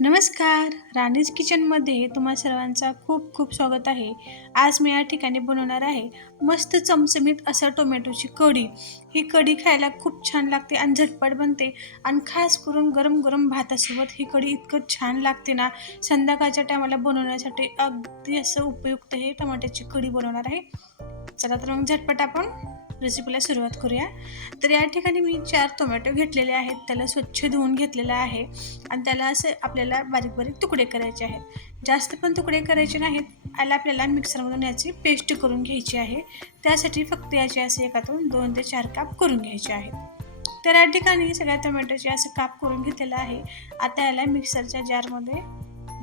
नमस्कार. राणीज किचनमध्ये तुम्हा सर्वांचा खूप खूप स्वागत आहे. आज मी या ठिकाणी बनवणार आहे मस्त चमचमीत असं टोमॅटोची कढी. ही कढी खायला खूप छान लागते आणि झटपट बनते आणि खास करून गरम गरम भातासोबत ही कढी इतकं छान लागते ना, संध्याकाळच्या टायमाला बनवण्यासाठी अगदी असं उपयुक्त हे टोमॅटोची कढी बनवणार आहे. चला तर मग झटपट आपण रेसिपीला सुरुवात करूया. तर या ठिकाणी मी 4 टोमॅटो घेतलेले आहेत. त्याला स्वच्छ धुवून घेतलेलं आहे आणि त्याला असे आपल्याला बारीक बारीक तुकडे करायचे आहेत. जास्त पण तुकडे करायचे नाहीत. आपल्याला मिक्सरमधून याची पेस्ट करून घ्यायची आहे. त्यासाठी फक्त याचे असे एकातून 2 ते 4 काप करून घ्यायचे आहेत. तर या ठिकाणी सगळ्या टोमॅटोचे असं काप करून घेतलेलं आहे. आता याला मिक्सरच्या जारमध्ये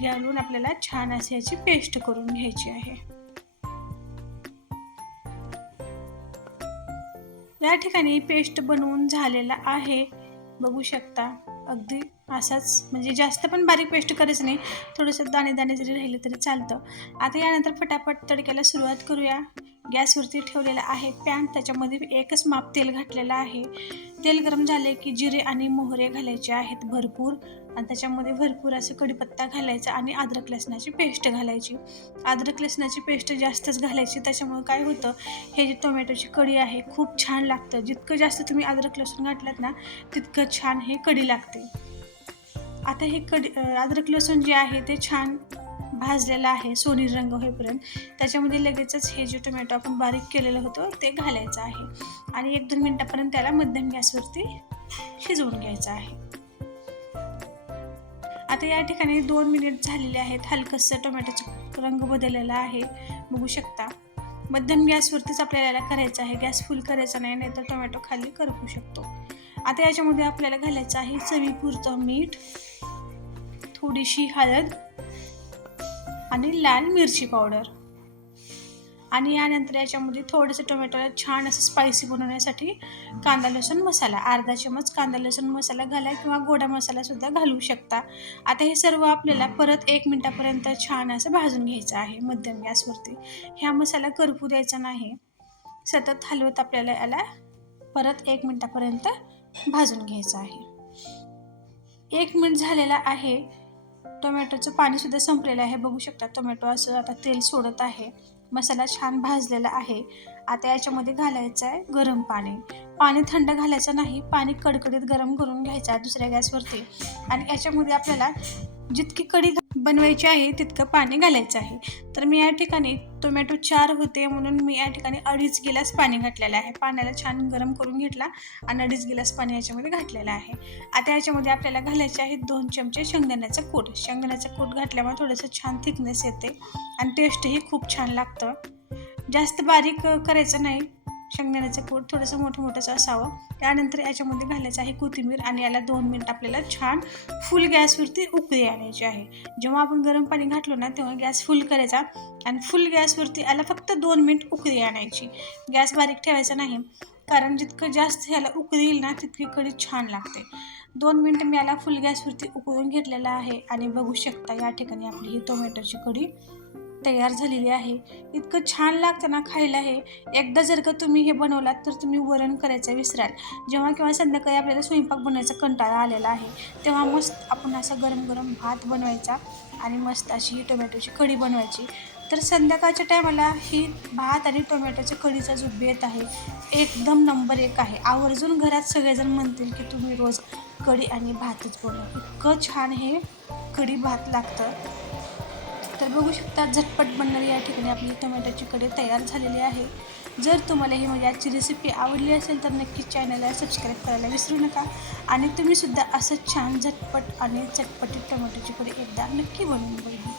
घालून आपल्याला छान अशी याची पेस्ट करून घ्यायची आहे. या ठिकाणी पेस्ट बनवून झालेला आहे, बघू शकता. अगदी असाच म्हणजे जास्त पण बारीक पेस्ट करायचं नाही, थोडंसं दाणे दाणे जरी राहिले तरी चालतं. आता यानंतर फटाफट तडक्याला सुरुवात करूया. गॅसवरती ठेवलेला आहे पॅन, त्याच्यामध्ये एकच माप तेल घातलेलं आहे. तेल गरम झाले की जिरे आणि मोहरे घालायचे आहेत भरपूर, आणि त्याच्यामध्ये भरपूर असं कढीपत्ता घालायचा आणि अद्रक लसणाची पेस्ट घालायची. अद्रक लसणाची पेस्ट जास्तच घालायची, त्याच्यामुळे काय होतं, हे जी टोमॅटोची कढी आहे खूप छान लागतं. जितकं जास्त तुम्ही अद्रक लसूण घातलात ना, तितकं छान हे कढी लागते. आता हे अद्रक लसूण जे आहे ते छान भाजलेलं आहे सोनेरी रंग होईपर्यंत. त्याच्यामध्ये लगेचच हे जे टोमॅटो आपण बारीक केलेलं होतं ते घालायचं आहे आणि 1-2 मिनिटापर्यंत त्याला मध्यम गॅसवरती शिजवून घ्यायचं आहे. आता या ठिकाणी 2 मिनिट झालेले आहेत. हलकंसं टोमॅटोचा रंग बदललेला आहे, बघू शकता. मध्यम गॅसवरतीच आपल्याला याला करायचं आहे, गॅस फुल करायचा नाही, नाहीतर टोमॅटो खाली करपू शकतो. आता याच्यामध्ये आपल्याला घालायचं आहे चवीपुरतं मीठ, थोडीशी हळद आणि लाल मिरची पावडर. आणि यानंतर याच्यामध्ये थोडंसं टोमॅटोला छान असं स्पायसी बनवण्यासाठी कांदा लसूण मसाला, अर्धा चमच कांदा लसूण मसाला घाला किंवा गोडा मसालासुद्धा घालू शकता. आता हे सर्व आपल्याला परत 1 मिनिटापर्यंत छान असं भाजून घ्यायचं आहे मध्यम गॅसवरती. हा मसाला करपू द्यायचा नाही, सतत हलवत आपल्याला याला परत 1 मिनिटापर्यंत भाजून घ्यायचं आहे. 1 मिनिट झालेला आहे. टोमॅटोचं पाणीसुद्धा संपलेलं आहे, बघू शकता. टोमॅटो असं आता तेल सोडत आहे, मसाला छान भाजलेला आहे. आता याच्यामध्ये घालायचं आहे गरम पाणी. पाणी थंड घालायचं नाही, पाणी कडकडीत गरम करून घ्यायचं आहे दुसऱ्या गॅसवरती. आणि याच्यामध्ये आपल्याला जितकी कढी बनवायची आहे तितकं पाणी घालायचं आहे. तर मी या ठिकाणी टोमॅटो 4 होते म्हणून मी या ठिकाणी 2.5 गिलास पाणी घातलेलं आहे. पाण्याला छान गरम करून घेतला आणि 2.5 गिलास पाणी याच्यामध्ये घातलेलं आहे. आता याच्यामध्ये आपल्याला घालायचे आहेत 2 चमचे शेंगदाण्याचं कूट. शेंगदाण्याचं कूट घातल्यामुळे थोडंसं छान थिकनेस येते आणि टेस्टही खूप छान लागतं. जास्त बारीक करायचं नाही, शेंगदाण्याचं कूट थोडंसं मोठं मोठंच असावं. त्यानंतर याच्यामध्ये घालायचं आहे कोथिंबीर आणि याला 2 मिनिट आपल्याला छान फुल गॅसवरती उकळी आणायची आहे. जेव्हा आपण गरम पाणी घातलो ना, तेव्हा गॅस फुल करायचा आणि फुल गॅसवरती याला फक्त 2 मिनिट उकळी आणायची. गॅस बारीक ठेवायचा नाही, कारण जितकं जास्त ह्याला उकळी येईल ना तितकी कढी छान लागते. 2 मिनिट मी याला फुल गॅसवरती उकळून घेतलेला आहे आणि बघू शकता या ठिकाणी आपली ही टोमॅटोची कढी तयार झालेली आहे. इतकं छान लागतं ना खायला हे. एकदा जर का तुम्ही हे बनवलात तर तुम्ही वरण करायचं विसराल. जेव्हा केव्हा संध्याकाळी आपल्याला स्वयंपाक बनवायचा कंटाळा आलेला आहे, तेव्हा मस्त आपण असा गरम गरम भात बनवायचा आणि मस्त अशी ही टोमॅटोची कढी बनवायची. तर संध्याकाळच्या टायमाला ही भात आणि टोमॅटोच्या कढीचा जो बेत आहे एकदम नंबर 1 आहे. आवर्जून घरात सगळेजण म्हणतील की तुम्ही रोज कढी आणि भातच बनवा. इतकं छान हे कढी भात लागतं. तर बघू शकता, झटपट बनणारी या ठिकाणी आपली टोमॅटोची कढी तयार झालेली आहे. जर तुम्हाला ही माझी आजची रेसिपी आवडली असेल तर नक्कीच चॅनलला सबस्क्राईब करायला विसरू नका आणि तुम्हीसुद्धा असं छान झटपट आणि चटपटीत टोमॅटोची कढी एकदा नक्की बनवून बघा.